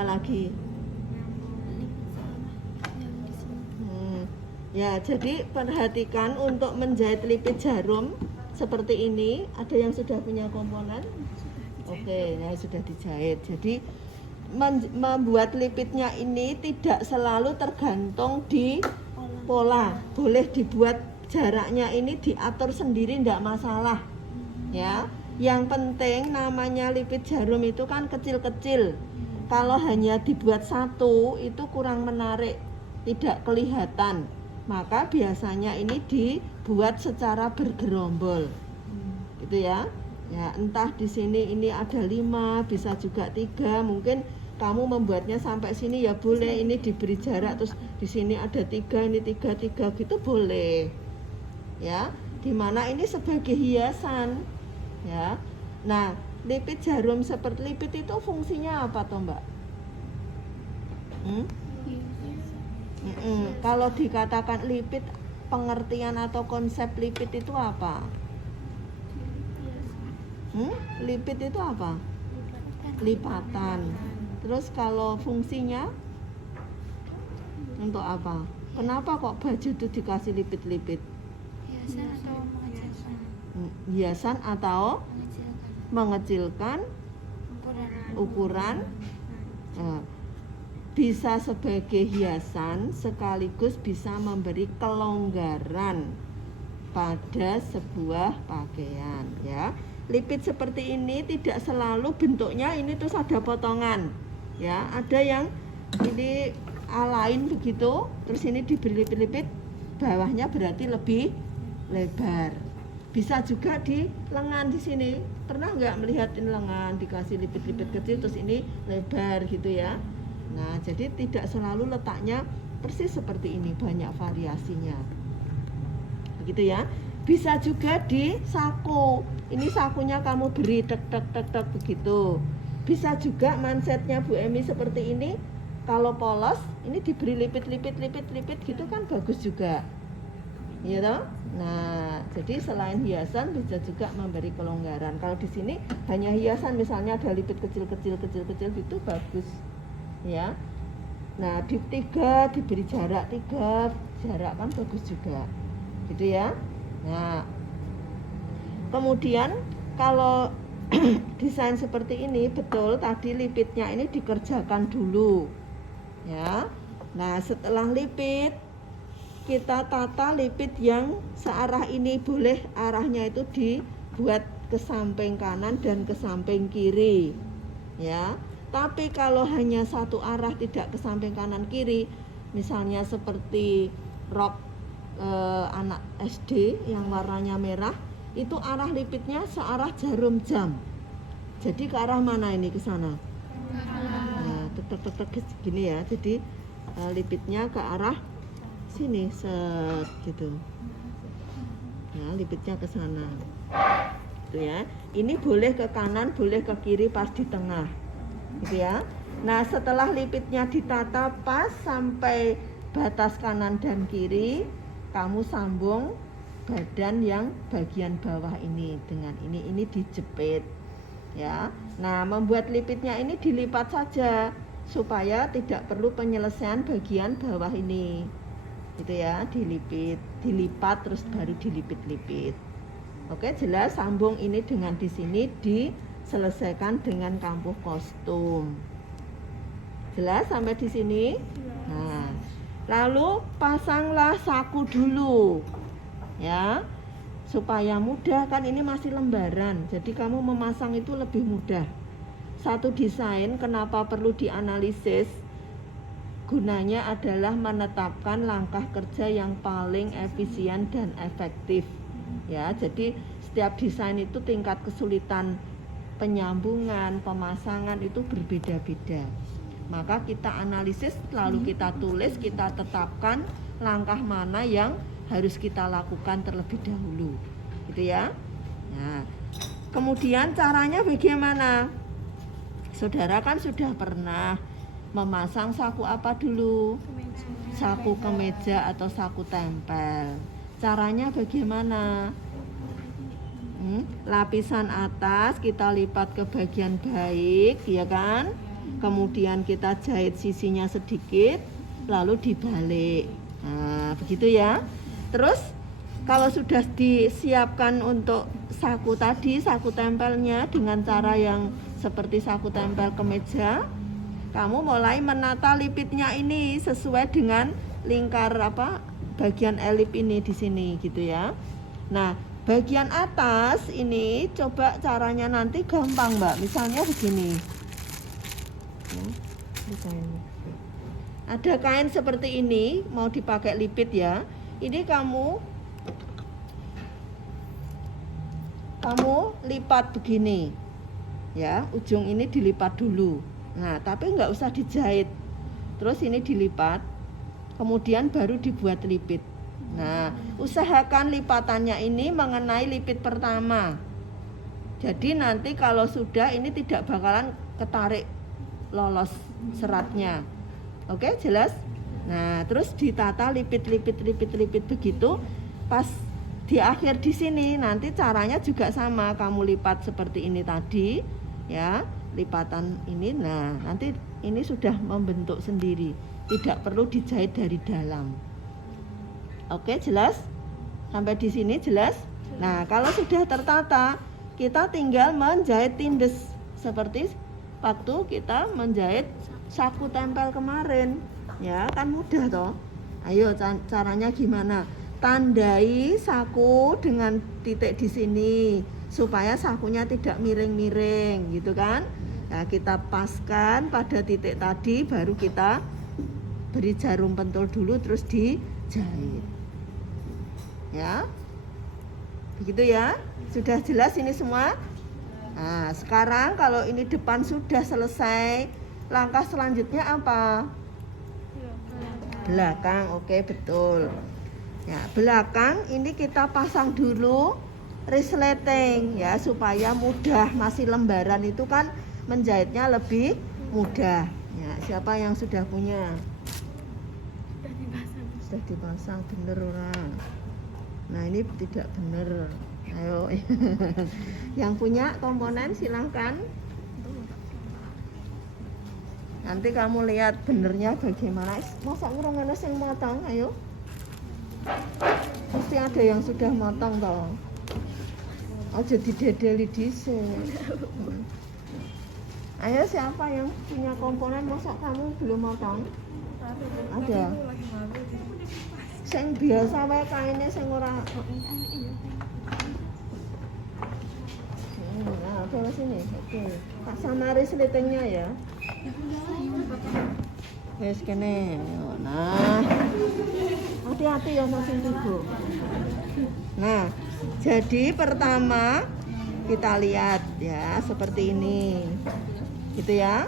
Apalagi? Ya, jadi perhatikan untuk menjahit lipit jarum seperti ini. Ada yang sudah punya komponen? Oke, ya sudah dijahit. Jadi membuat lipitnya ini tidak selalu tergantung di pola. Boleh dibuat jaraknya ini diatur sendiri, tidak masalah. Ya, yang penting namanya lipit jarum itu kan kecil-kecil. Kalau hanya dibuat satu itu kurang menarik, tidak kelihatan. Maka biasanya ini dibuat secara bergerombol, gitu ya. Ya, entah di sini ini ada 5, bisa juga 3. Mungkin kamu membuatnya sampai sini ya boleh. Ini diberi jarak, terus di sini ada 3, ini 3 gitu boleh. Ya, dimana ini sebagai hiasan. Ya, nah lipit jarum seperti lipit itu fungsinya apa toh Mbak? Kalau dikatakan lipit, pengertian atau konsep lipit itu apa? Lipit itu apa? Lipatan. Terus kalau fungsinya untuk apa? Kenapa kok baju itu dikasih lipit-lipit? Hiasan atau mengecilkan ukuran. Bisa sebagai hiasan sekaligus bisa memberi kelonggaran pada sebuah pakaian, ya. Lipit seperti ini tidak selalu bentuknya ini terus ada potongan, ya. Ada yang ini lain begitu, terus ini diberi lipit-lipit, bawahnya berarti lebih lebar. Bisa juga di lengan di sini. Pernah nggak melihat ini lengan dikasih lipit-lipit kecil terus ini lebar gitu ya? Nah, jadi tidak selalu letaknya persis seperti ini, banyak variasinya. Begitu ya. Bisa juga di saku. Ini sakunya kamu beri tek begitu. Bisa juga mansetnya Bu Emi seperti ini. Kalau polos, ini diberi lipit gitu kan bagus juga. Iya toh? Nah, jadi selain hiasan bisa juga memberi kelonggaran. Kalau di sini hanya hiasan, misalnya ada lipit kecil gitu bagus. Ya, nah di 3 diberi jarak 3, jarak kan bagus juga, gitu ya. Nah, kemudian kalau desain seperti ini betul tadi lipitnya ini dikerjakan dulu, ya. Nah, setelah lipit kita tata lipit yang searah ini, boleh arahnya itu dibuat ke samping kanan dan ke samping kiri, ya. Tapi kalau hanya satu arah tidak ke samping kanan kiri, misalnya seperti rok anak SD yang warnanya merah, itu arah lipitnya searah jarum jam. Jadi ke arah mana ini, ke sana? Nah, tek gini ya. Jadi lipitnya ke arah sini set gitu. Nah, lipitnya ke sana. Gitu ya. Ini boleh ke kanan, boleh ke kiri, pas di tengah. Gitu ya. Nah, setelah lipitnya ditata pas sampai batas kanan dan kiri, kamu sambung badan yang bagian bawah ini dengan ini dijepit, ya. Nah, membuat lipitnya ini dilipat saja supaya tidak perlu penyelesaian bagian bawah ini, gitu ya. Dilipat terus baru dilipit-lipit. Oke, jelas. Sambung ini dengan di sini diselesaikan dengan kampuh kostum. Jelas sampai di sini? Nah, lalu pasanglah saku dulu, ya, supaya mudah. Kan ini masih lembaran, jadi kamu memasang itu lebih mudah. Satu desain kenapa perlu dianalisis? Gunanya adalah menetapkan langkah kerja yang paling efisien dan efektif, ya. Jadi setiap desain itu tingkat kesulitan penyambungan, pemasangan itu berbeda-beda. Maka kita analisis, lalu kita tulis, kita tetapkan langkah mana yang harus kita lakukan terlebih dahulu, gitu ya. Nah, kemudian caranya bagaimana? Saudara kan sudah pernah memasang saku apa dulu? Saku kemeja atau saku tempel. Caranya bagaimana? Lapisan atas kita lipat ke bagian baik, ya kan? kemudian kita jahit sisinya sedikit, lalu dibalik. Nah, begitu ya. Terus kalau sudah disiapkan untuk saku tadi, saku tempelnya dengan cara yang seperti saku tempel kemeja, kamu mulai menata lipitnya ini sesuai dengan lingkar bagian elip ini di sini gitu ya. Nah, bagian atas ini coba caranya nanti gampang, Mbak. Misalnya begini. Ada kain seperti ini mau dipakai lipit ya. Ini kamu lipat begini ya, ujung ini dilipat dulu. Nah, tapi nggak usah dijahit. Terus ini dilipat, kemudian baru dibuat lipit. Nah, usahakan lipatannya ini mengenai lipit pertama. Jadi nanti kalau sudah ini tidak bakalan ketarik lolos seratnya. Oke, jelas? Nah, terus ditata lipit begitu. Pas di akhir di sini nanti caranya juga sama, kamu lipat seperti ini tadi ya, lipatan ini. Nah, nanti ini sudah membentuk sendiri, tidak perlu dijahit dari dalam. Oke, jelas? Sampai di sini jelas? Nah, kalau sudah tertata, kita tinggal menjahit tindes seperti waktu kita menjahit saku tempel kemarin. Ya, kan mudah toh. Ayo caranya gimana? Tandai saku dengan titik di sini supaya sakunya tidak miring-miring gitu kan. Nah, kita paskan pada titik tadi, baru kita beri jarum pentul dulu, terus dijahit ya, begitu ya. Sudah jelas ini semua? Nah, sekarang kalau ini depan sudah selesai, langkah selanjutnya apa? Belakang. Oke, betul ya. Belakang ini kita pasang dulu resleting ya, supaya mudah. Masih lembaran itu kan menjahitnya lebih mudah ya. Siapa yang sudah punya? Sudah dipasang bener orang. Nah, ini tidak bener. Ayo. Yang punya komponen silahkan. Nanti kamu lihat benernya bagaimana. Masa ngurung ana sing motong? Ayo. Pasti ada yang sudah motong toh. Aja didedeli dhisik. Ayo, siapa yang punya komponen, masa kamu belum motong? Ada. Sing biasa wae kaine sing ora. Nah, coba sini. Oke. Pak samari slitingnya ya. Wes kene. Nah. Hati-hati ya sing tiba. Nah, jadi pertama kita lihat ya seperti ini. Gitu ya.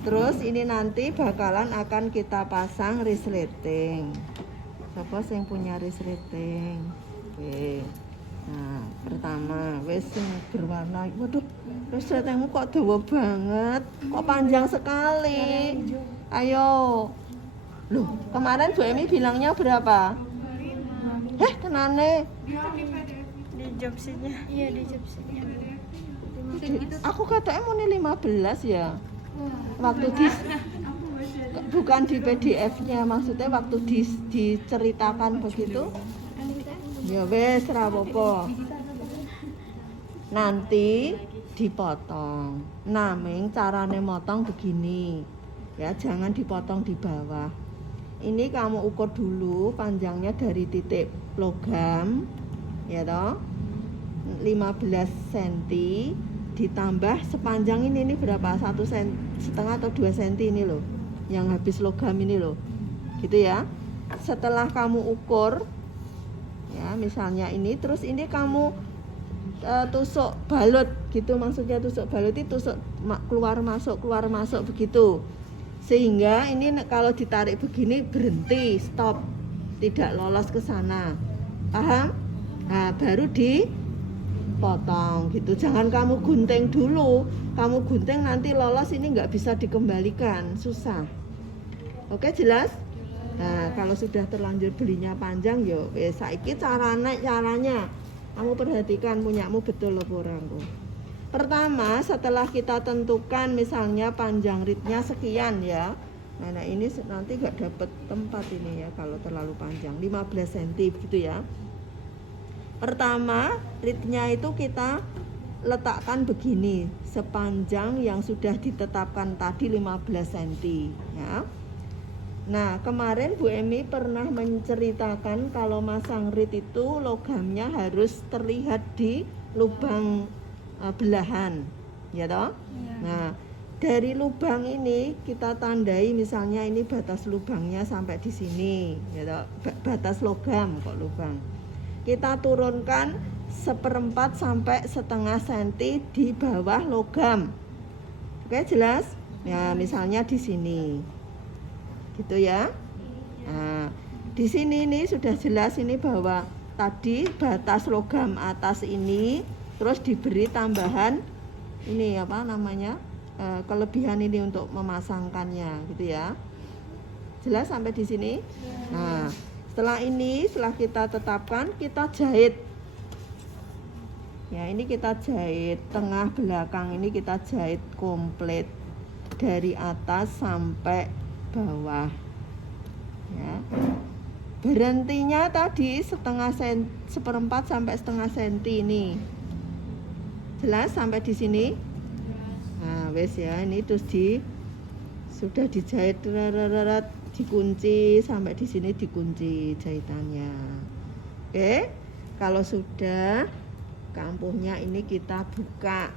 Terus ini nanti bakalan akan kita pasang resleting. Siapa yang punya resleting? Oke. Nah, pertama wes sing berwarna. Waduh, resletingmu kok dawa banget, kok panjang sekali. Ayo. Loh, kemarin Bu Emi bilangnya berapa? Tenane. Di jobsinya. Iya, di jobsinya. Aku katanya mau 15 ya. Waktu bukan di PDF-nya, maksudnya waktu diceritakan begitu. Ya wes ra apa-apa. Nanti dipotong. Nah, Ming, carane motong begini. Ya, jangan dipotong di bawah. Ini kamu ukur dulu panjangnya dari titik logam. Ya toh? 15 cm ditambah sepanjang ini berapa? 1,5 atau 2 cm ini loh. Yang habis logam ini loh. Gitu ya. Setelah kamu ukur ya, misalnya ini, terus ini kamu tusuk balut gitu, maksudnya tusuk balut itu tusuk keluar masuk begitu, sehingga ini kalau ditarik begini berhenti, stop, tidak lolos ke sana, paham? Nah, baru dipotong gitu. Jangan kamu gunting dulu, kamu gunting nanti lolos ini nggak bisa dikembalikan, susah. Oke, jelas? Nah, kalau sudah terlanjur belinya panjang, yo saiki caranya kamu perhatikan punyamu betul apa orang kok. Pertama, setelah kita tentukan misalnya panjang reednya sekian ya. Nah ini nanti nggak dapat tempat ini ya kalau terlalu panjang, 15 cm gitu ya. Pertama, reednya itu kita letakkan begini, sepanjang yang sudah ditetapkan tadi 15 cm ya. Nah, kemarin Bu Emi pernah menceritakan kalau masang reed itu logamnya harus terlihat di lubang belahan, ya toh? Iya. Nah, dari lubang ini kita tandai misalnya ini batas lubangnya sampai di sini, ya toh? Batas logam kok lubang. Kita turunkan 1/4 sampai setengah senti di bawah logam. Oke, jelas? Ya, misalnya di sini. Gitu ya. Nah, di sini nih sudah jelas ini bahwa tadi batas logam atas ini terus diberi tambahan ini apa namanya kelebihan ini untuk memasangkannya gitu ya. Jelas sampai di sini? Nah, setelah kita tetapkan, kita jahit. Ya, ini kita jahit tengah belakang ini kita jahit komplit dari atas sampai bawah. Ya. Berhentinya tadi 1/4 sampai setengah senti ini. Jelas sampai di sini? Nah, wes ya, ini terus sudah dijahit dikunci sampai di sini dikunci jahitannya. Oke. Kalau sudah kampuhnya ini kita buka.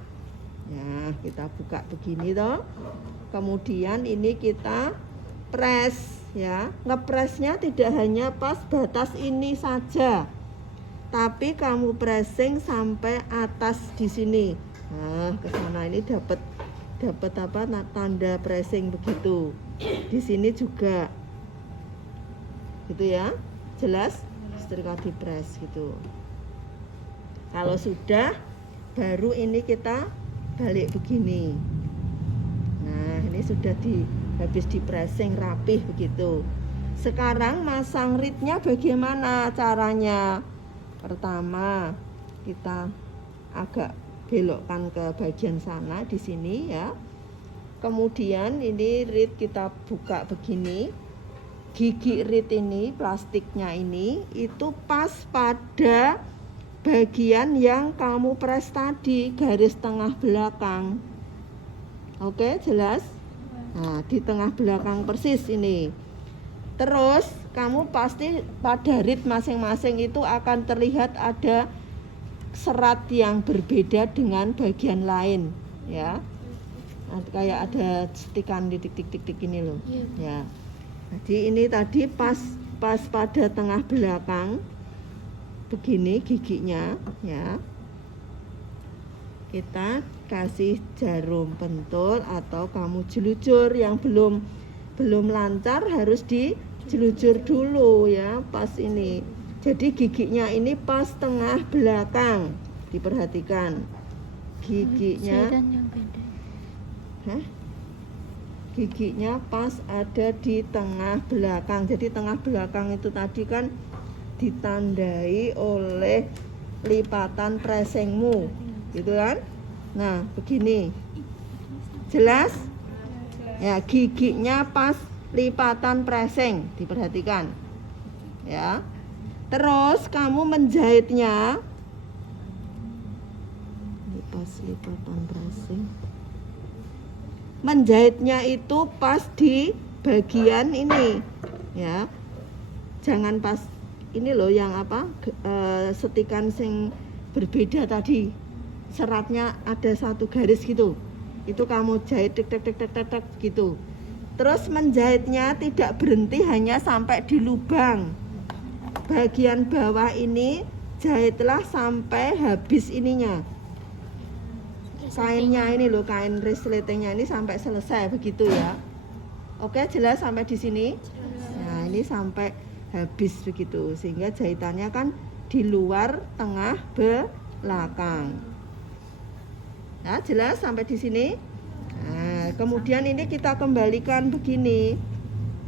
Ya, kita buka begini toh. Kemudian ini kita press ya. Ngepresnya tidak hanya pas batas ini saja, tapi kamu pressing sampai atas di sini. Nah, ke sana ini dapat apa tanda pressing begitu. Di sini juga. Gitu ya. Jelas? Setrika di press gitu. Kalau sudah baru ini kita balik begini. Nah, ini sudah habis di pressing rapih begitu. Sekarang masang reednya bagaimana caranya? Pertama, kita agak belokkan ke bagian sana di sini ya. Kemudian ini reed kita buka begini. Gigi reed ini, plastiknya ini itu pas pada bagian yang kamu press tadi, garis tengah belakang. Oke, jelas? Nah, di tengah belakang persis ini. Terus kamu pasti pada reed masing-masing itu akan terlihat ada serat yang berbeda dengan bagian lain ya. Nah, kayak ada setikan titik-titik ini loh. Ya. Jadi ini tadi pas pada tengah belakang begini giginya ya. Kita kasih jarum pentul atau kamu jelujur yang belum lancar harus dijelujur dulu ya pas ini. Jadi giginya ini pas tengah belakang. Diperhatikan. Giginya giginya pas ada di tengah belakang. Jadi tengah belakang itu tadi kan ditandai oleh lipatan pressingmu. Gitu kan? Nah, begini. Jelas? Ya, giginya pas lipatan pressing, diperhatikan. Ya. Terus kamu menjahitnya ini pas lipatan pressing. Menjahitnya itu pas di bagian ini. Ya. Jangan pas ini loh yang apa? Setikan sing berbeda tadi. Seratnya ada satu garis gitu. Itu kamu jahit tek gitu. Terus menjahitnya tidak berhenti hanya sampai di lubang. Bagian bawah ini jahitlah sampai habis ininya. Kainnya ini loh, kain resletingnya ini sampai selesai begitu ya. Oke, jelas sampai di sini? Nah, ini sampai habis begitu. Sehingga jahitannya kan di luar tengah belakang. Nah, jelas sampai di sini. Nah, kemudian ini kita kembalikan begini.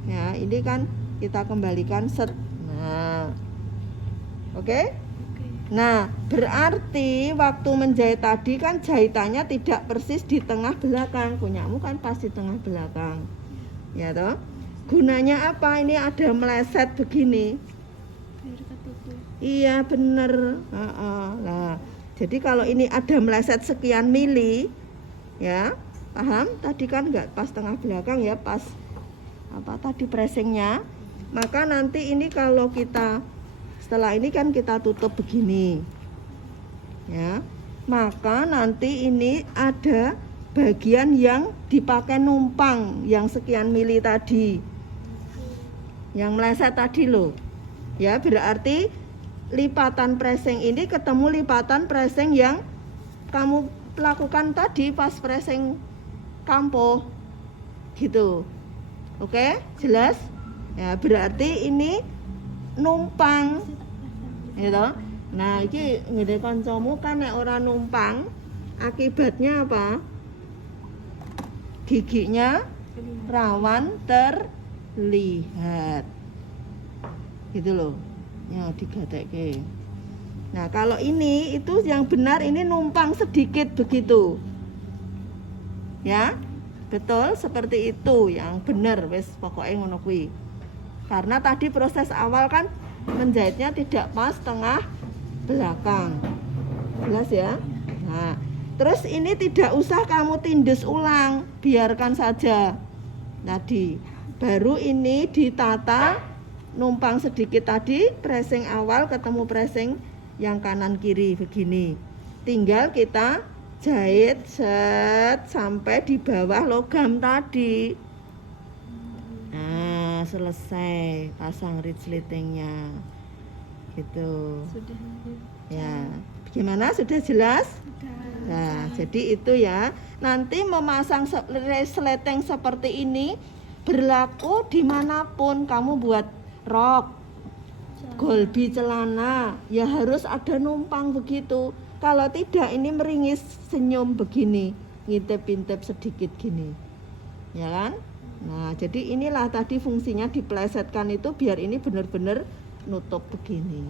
Ya, ini kan kita kembalikan set. Nah. Oke? Nah, berarti waktu menjahit tadi kan jahitannya tidak persis di tengah belakang. Punyamu kan pas di tengah belakang. Ya toh? Gunanya apa? Ini ada meleset begini. Biar ketutup. Iya, bener. Nah, jadi kalau ini ada meleset sekian mili, ya, paham? Tadi kan nggak pas tengah belakang ya, pas apa tadi pressingnya. Maka nanti ini kalau kita setelah ini kan kita tutup begini, ya, maka nanti ini ada bagian yang dipakai numpang yang sekian mili tadi, yang meleset tadi loh, ya, berarti lipatan pressing ini ketemu lipatan pressing yang kamu lakukan tadi pas pressing kampo, gitu, oke, jelas? Ya, berarti ini numpang, gitu. Nah, iki ngene kancamu kan nek ora numpang, akibatnya apa? Giginya rawan terlihat. Gitu loh. Ya, digatekke. Nah, kalau ini itu yang benar ini numpang sedikit begitu. Ya? Betul seperti itu yang benar wis pokoknya ngono kuwi. Karena tadi proses awal kan menjahitnya tidak pas tengah belakang. Jelas ya? Nah, terus ini tidak usah kamu tindes ulang, biarkan saja. Tadi baru ini ditata numpang sedikit tadi, pressing awal ketemu pressing yang kanan kiri begini. Tinggal kita jahit set sampai di bawah logam tadi. Nah, selesai pasang resletingnya. Gitu. Sudah. Ya, gimana? Sudah jelas? Sudah. Nah, jadi itu ya. Nanti memasang resleting seperti ini berlaku dimanapun kamu buat rok, golbi, celana, ya harus ada numpang begitu. Kalau tidak ini meringis senyum begini, ngintip-intip sedikit gini, ya kan? Nah, jadi inilah tadi fungsinya diplesetkan itu biar ini benar-benar nutup begini.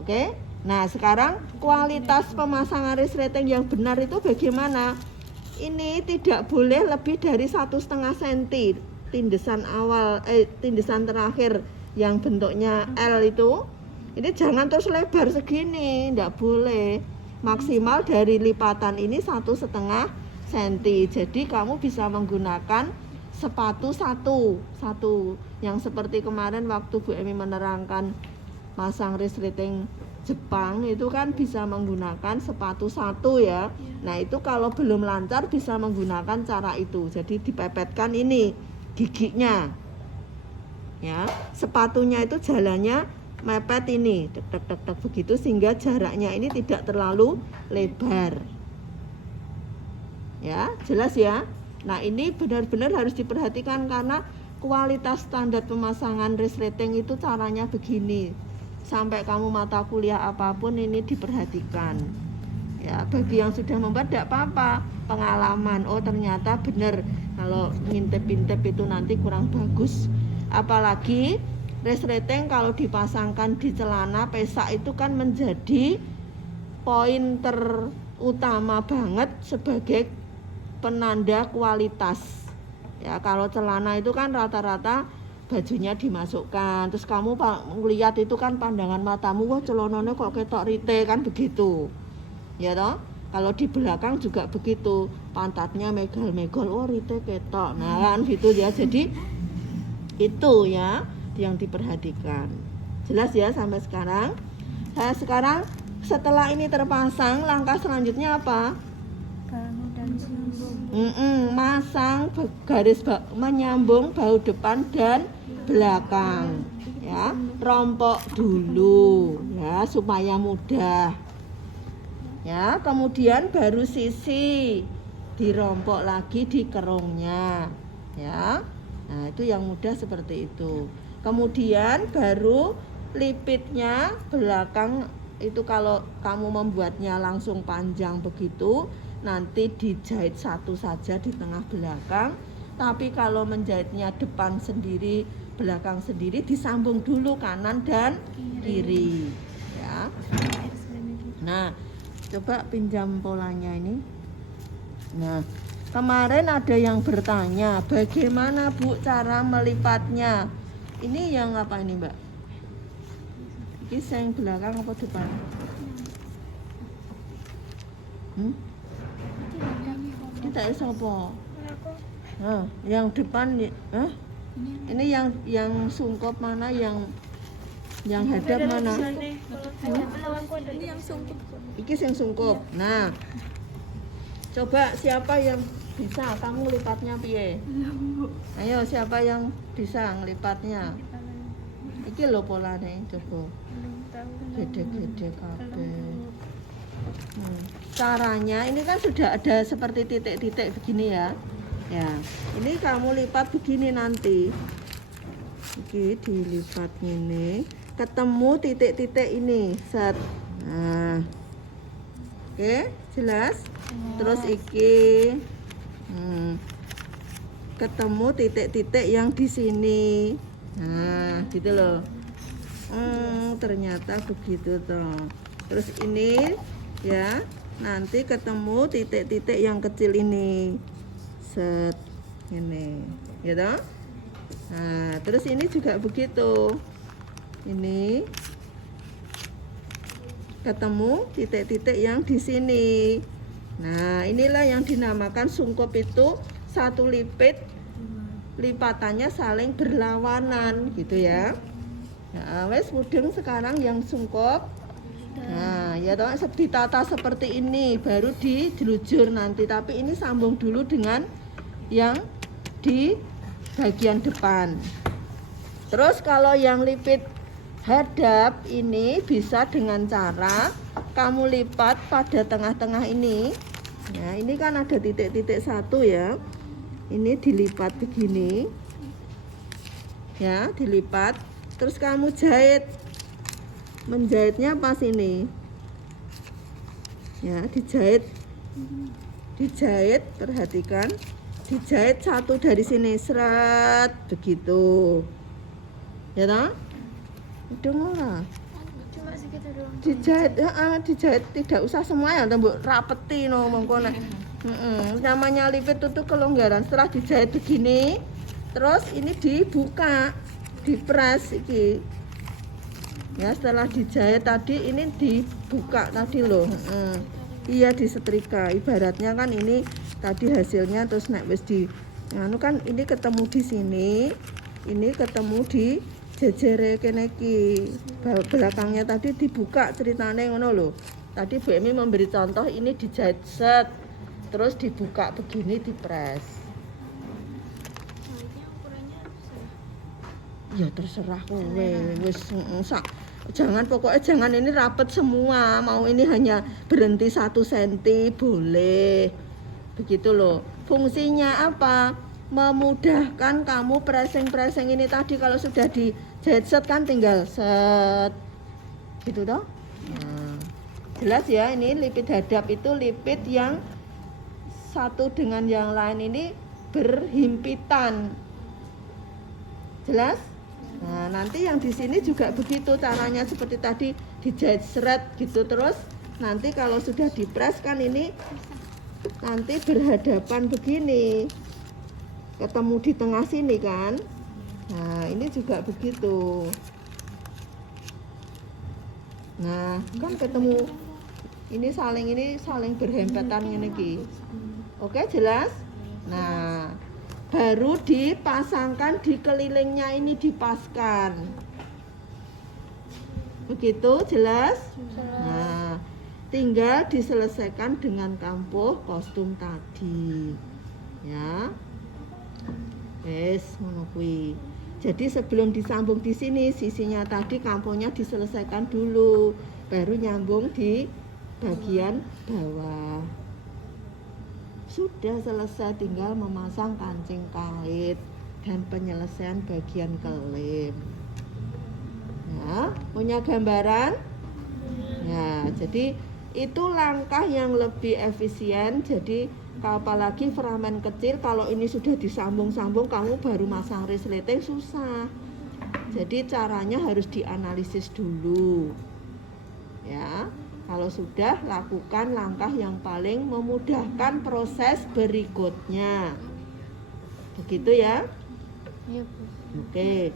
Oke? Nah, sekarang kualitas pemasangan resleting yang benar itu bagaimana? Ini tidak boleh lebih dari 1,5 cm tindesan awal, tindesan terakhir yang bentuknya L itu. Ini jangan terus lebar segini, tidak boleh. Maksimal dari lipatan ini 1,5 cm. Jadi kamu bisa menggunakan sepatu satu yang seperti kemarin waktu Bu Emi menerangkan masang resleting Jepang itu kan bisa menggunakan sepatu satu ya. Nah, itu kalau belum lancar bisa menggunakan cara itu. Jadi dipepetkan ini giginya. Ya, sepatunya itu jalannya mepet ini, tek begitu sehingga jaraknya ini tidak terlalu lebar. Ya, jelas ya. Nah, ini benar-benar harus diperhatikan karena kualitas standar pemasangan resleting itu caranya begini. Sampai kamu mata kuliah apapun ini diperhatikan. Ya, bagi yang sudah membuat tidak apa-apa, pengalaman. Oh, ternyata benar kalau ngintip-intip itu nanti kurang bagus. Apalagi resleting kalau dipasangkan di celana pesak itu kan menjadi poin terutama banget sebagai penanda kualitas. Ya, kalau celana itu kan rata-rata bajunya dimasukkan, terus kamu melihat itu kan pandangan matamu, wah celananya kok ketok rite kan begitu. Ya toh? Kalau di belakang juga begitu, pantatnya megal-megal, oh rite ketok. Nah, kan gitu ya. Jadi itu ya yang diperhatikan. Jelas ya sampai sekarang? Nah, sekarang setelah ini terpasang, langkah selanjutnya apa? Bahu dan sambung. Masang garis menyambung bahu depan dan belakang. Ya, rompok dulu ya supaya mudah. Ya, kemudian baru sisi dirompok lagi di kerungnya. Ya. Nah, itu yang mudah seperti itu. Kemudian baru lipitnya belakang itu kalau kamu membuatnya langsung panjang begitu, nanti dijahit satu saja di tengah belakang. Tapi kalau menjahitnya depan sendiri, belakang sendiri disambung dulu kanan dan kiri. Ya. Nah, coba pinjam polanya ini. Nah, kemarin ada yang bertanya, bagaimana Bu cara melipatnya? Ini yang apa ini, Mbak? Ini yang belakang apa depan? Ini tak apa? Nah, yang depan, ini yang sungkop mana, yang hadap mana? Ini yang sungguh. Iki yang sungkup. Nah, coba siapa yang bisa kamu lipatnya piye? Ayo, siapa yang bisa ngelipatnya? Iki lho polane, coba. Gede-gede kabeh. Caranya ini kan sudah ada seperti titik-titik begini ya. Ya, ini kamu lipat begini nanti. Oke, dilipat ini, ketemu titik-titik ini, set. Nah, oke, jelas. Terus iki, ketemu titik-titik yang di sini. Nah, gitu loh. Ternyata begitu toh. Terus ini, ya, nanti ketemu titik-titik yang kecil ini. Set, ini, gitu. Nah, terus ini juga begitu. Ini ketemu titik-titik yang di sini. Nah, inilah yang dinamakan sungkup itu satu lipatannya saling berlawanan gitu ya. Nah, wes mudeng sekarang yang sungkup. Nah, ya toh ditata seperti ini baru dijelujur nanti, tapi ini sambung dulu dengan yang di bagian depan. Terus kalau yang lipit hadap ini bisa dengan cara kamu lipat pada tengah-tengah ini. Nah, ini kan ada titik-titik satu ya. Ini dilipat begini. Ya, dilipat. Terus kamu jahit. Menjahitnya pas ini. Ya, dijahit. Dijahit, perhatikan. Dijahit satu dari sini, seret, begitu. Ya toh? Udah ora? Cuma segitu doang. Dijahit tidak usah semua ya, mbok rapeti no mongko nek. Namanya lipit itu kelonggaran. Setelah dijahit begini, terus ini dibuka, dipres iki. Ya, setelah dijahit tadi ini dibuka tadi loh. Iya, disetrika. Ibaratnya kan ini tadi hasilnya, terus nek wis di anu kan ini ketemu di sini, ini ketemu di jejere kene iki. Belakangnya tadi dibuka ceritane ngono lho. Tadi Bu Emi memberi contoh ini dijahit set, terus dibuka begini, dipres. Ya terserah kowe, wis pokoknya jangan ini rapet semua, mau ini hanya berhenti 1 cm boleh. Begitu loh. Fungsinya apa? Memudahkan kamu pressing ini tadi, kalau sudah dijahit set kan tinggal set. Gitu toh? Nah, jelas ya, ini lipit hadap itu lipit yang satu dengan yang lain ini berhimpitan. Jelas? Nah, nanti yang di sini juga begitu caranya, seperti tadi dijahit seret gitu. Terus nanti kalau sudah dipres kan ini nanti berhadapan begini, ketemu di tengah sini kan. Nah, ini juga begitu. Nah, kan ketemu ini saling berhempatan ngene iki. Oke, jelas? Nah, baru dipasangkan di kelilingnya ini, dipaskan. Begitu, jelas? Nah, tinggal diselesaikan dengan kampuh kostum tadi. Ya. Wes, ngono kuwi. Jadi sebelum disambung di sini, sisinya tadi kampuhnya diselesaikan dulu, baru nyambung di bagian bawah. Sudah selesai, tinggal memasang kancing kait dan penyelesaian bagian kelip. Ya, punya gambaran? Ya, jadi itu langkah yang lebih efisien. Jadi apalagi framen kecil, kalau ini sudah disambung-sambung, kamu baru masang resleting susah. Jadi caranya harus dianalisis dulu. Ya, Kalau sudah, lakukan langkah yang paling memudahkan proses berikutnya. Begitu ya? Iya, Bu. Oke.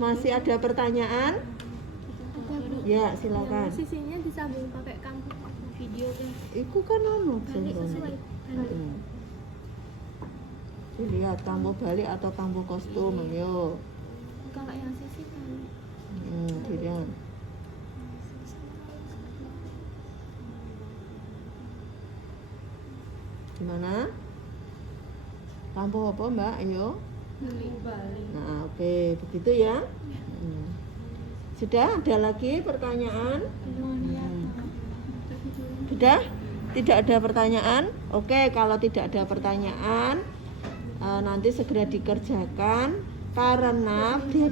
Masih ada pertanyaan? Ada, Bu. Ya, silakan. Sisinya disambung pakai kamera video kan. Iku kan anu Balik sesuai. Hmm. Dilihat kambo balik atau kambo kostum, ayo. Kalau yang sisi kan Dilihat. Gimana? Kambo apa Mbak? Ayo. balik. Nah, oke, begitu ya. Sudah ada lagi pertanyaan? Sudah? Tidak ada pertanyaan? Oke, kalau tidak ada pertanyaan, nanti segera dikerjakan karena dia